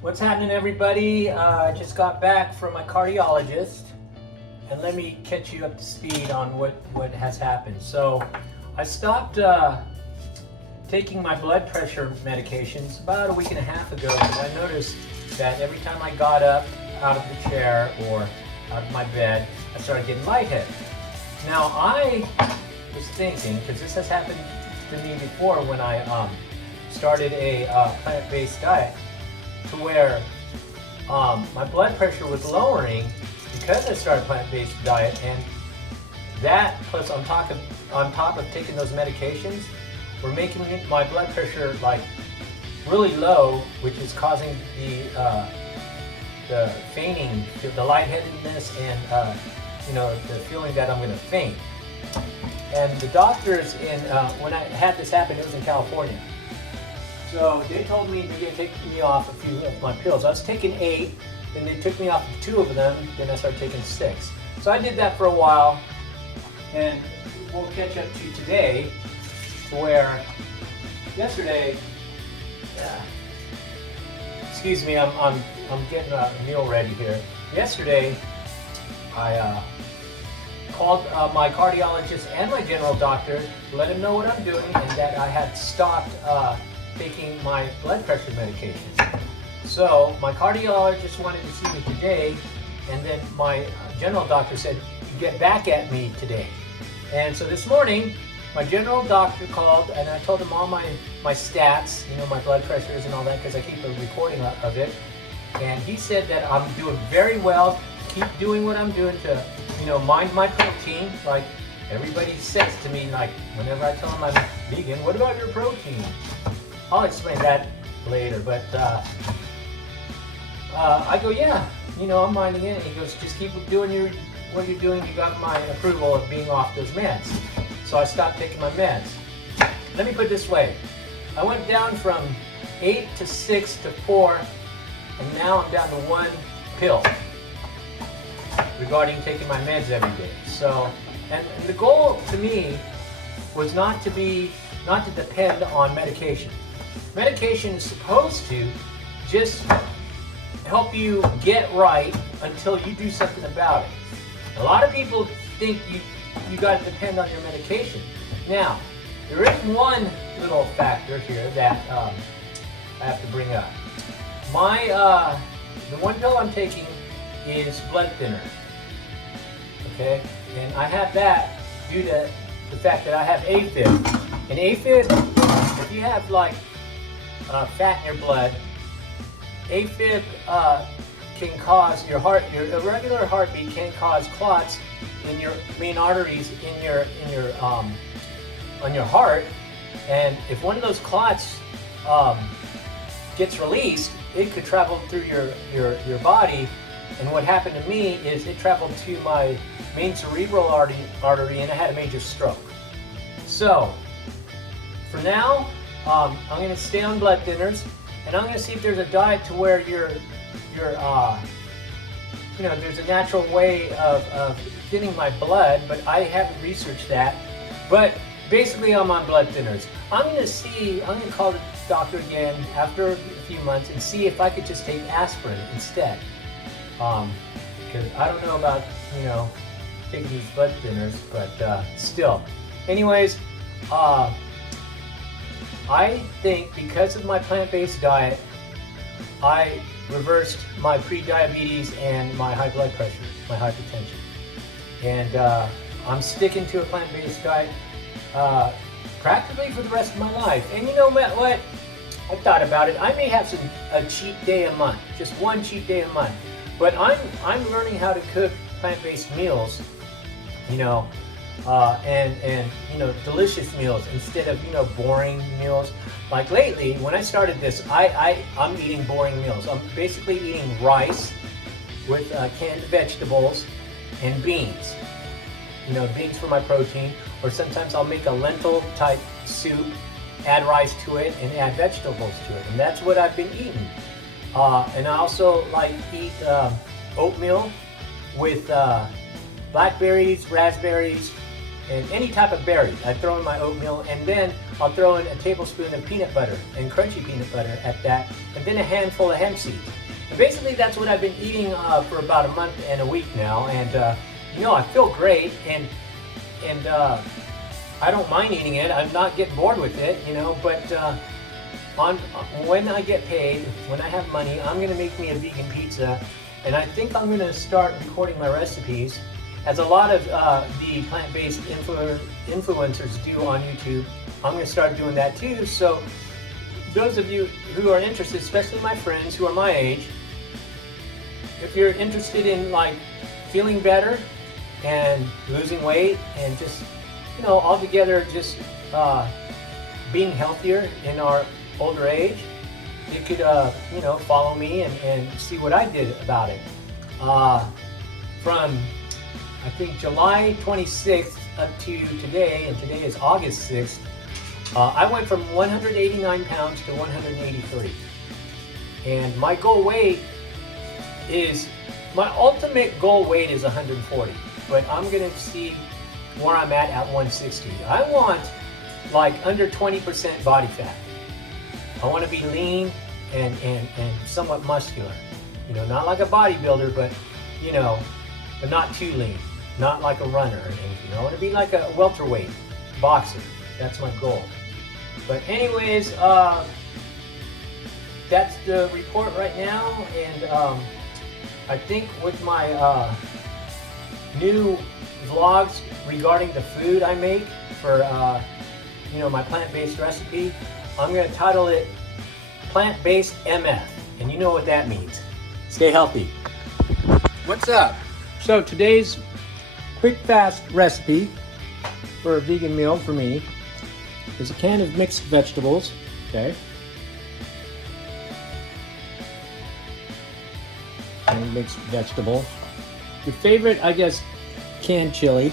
What's happening, everybody? I just got back from my cardiologist, and let me catch you up to speed on what has happened. So I stopped taking my blood pressure medications about a week and a half ago because I noticed that every time I got up out of the chair or out of my bed, I started getting lightheaded. Now I was thinking, because this has happened to me before when I started a plant-based diet, to where my blood pressure was lowering because I started a plant-based diet, and that plus on top of taking those medications were making my blood pressure like really low, which is causing the fainting, the lightheadedness, and the feeling that I'm going to faint. And the doctors when I had this happen, it was in California. So they told me they're going to take me off a few of my pills. I was taking 8, then they took me off 2 of them, then I started taking 6. So I did that for a while, and we'll catch up to you today, where yesterday, excuse me, I'm getting a meal ready here. Yesterday, I called my cardiologist and my general doctor to let him know what I'm doing and that I had stopped taking my blood pressure medication. So my cardiologist wanted to see me today, and then my general doctor said, get back at me today. And so this morning, my general doctor called, and I told him all my stats, my blood pressures and all that, because I keep a recording of it. And he said that I'm doing very well, keep doing what I'm doing to, mind my protein, like everybody says to me, like whenever I tell them I'm vegan, what about your protein? I'll explain that later, but I go, yeah, I'm minding it. And he goes, just keep doing what you're doing. You got my approval of being off those meds. So I stopped taking my meds. Let me put it this way. I went down from 8 to 6 to 4, and now I'm down to 1 pill regarding taking my meds every day. So, and the goal to me was not to depend on medication. Medication is supposed to just help you get right until you do something about it. A lot of people think you got to depend on your medication. Now, there is one little factor here that I have to bring up. The one pill I'm taking is blood thinner. Okay, and I have that due to the fact that I have AFib. And AFib, if you have like fat in your blood, AFib can cause your irregular heartbeat can cause clots in your main arteries on your heart, and if one of those clots gets released, it could travel through your body. And what happened to me is it traveled to my main cerebral artery, and I had a major stroke. So for now, I'm going to stay on blood thinners, and I'm going to see if there's a diet to where there's a natural way of thinning my blood, but I haven't researched that. But basically, I'm on blood thinners. I'm going to call the doctor again after a few months and see if I could just take aspirin instead. Because I don't know about, taking these blood thinners, but still. Anyways, I think because of my plant-based diet, I reversed my pre-diabetes and my high blood pressure, my hypertension. And I'm sticking to a plant-based diet practically for the rest of my life. And you know what? I thought about it. I may have a cheat day a month, just one cheat day a month. But I'm learning how to cook plant-based meals, and delicious meals instead of boring meals. Like lately, when I started this, I'm eating boring meals. I'm basically eating rice with canned vegetables and beans. Beans for my protein, or sometimes I'll make a lentil type soup, add rice to it, and add vegetables to it, and that's what I've been eating. And I also eat oatmeal with blackberries, raspberries, and any type of berry. I throw in my oatmeal, and then I'll throw in a tablespoon of peanut butter and crunchy peanut butter at that, and then a handful of hemp seeds. And basically that's what I've been eating for about a month and a week now, and I feel great, and I don't mind eating it. I'm not getting bored with it, but when I get paid, when I have money, I'm gonna make me a vegan pizza, and I think I'm gonna start recording my recipes, as a lot of the plant-based influencers do on YouTube. I'm gonna start doing that too. So those of you who are interested, especially my friends who are my age, if you're interested in like feeling better and losing weight and just, altogether just being healthier in our older age, you could, follow me and see what I did about it. From, I think, July 26th up to today, and today is August 6th, I went from 189 pounds to 183. And my ultimate goal weight is 140, but I'm gonna see where I'm at 160. I want like under 20% body fat. I want to be lean and somewhat muscular. Not like a bodybuilder, but but not too lean, not like a runner or anything. I want to be like a welterweight boxer. That's my goal. But anyways, that's the report right now, and I think with my new vlogs regarding the food I make for my plant-based recipe, I'm going to title it Plant-Based MF, and you know what that means. Stay healthy. What's up? So today's quick fast recipe for a vegan meal for me is a can of mixed vegetables, okay? And mixed vegetables. Your favorite, I guess, canned chili.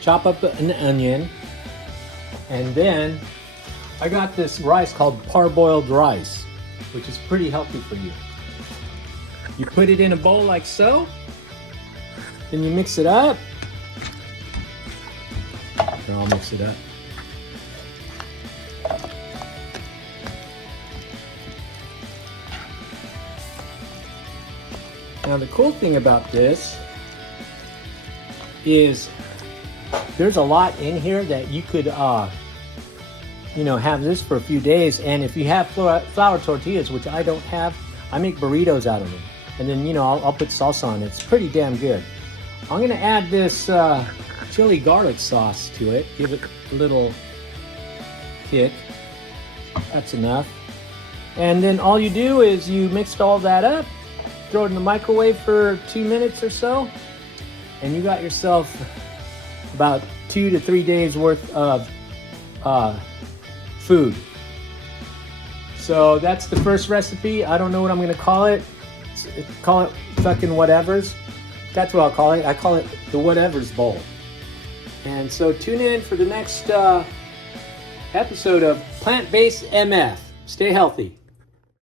Chop up an onion. And then I got this rice called parboiled rice, which is pretty healthy for you. You put it in a bowl like so. Then you mix it up. Here, I'll mix it up. Now the cool thing about this is there's a lot in here that you could have this for a few days, and if you have flour tortillas, which I don't have, I make burritos out of them, and then I'll put salsa on it. It's pretty damn good. I'm gonna add this chili garlic sauce to it, give it a little kick. That's enough. And then all you do is you mix all that up, throw it in the microwave for 2 minutes or so, and you got yourself about 2 to 3 days worth of food. So that's the first recipe. I don't know what I'm gonna call it. Call it fucking whatevers. That's what I'll call it. I call it the whatevers bowl. And so tune in for the next episode of Plant-Based MF. Stay healthy.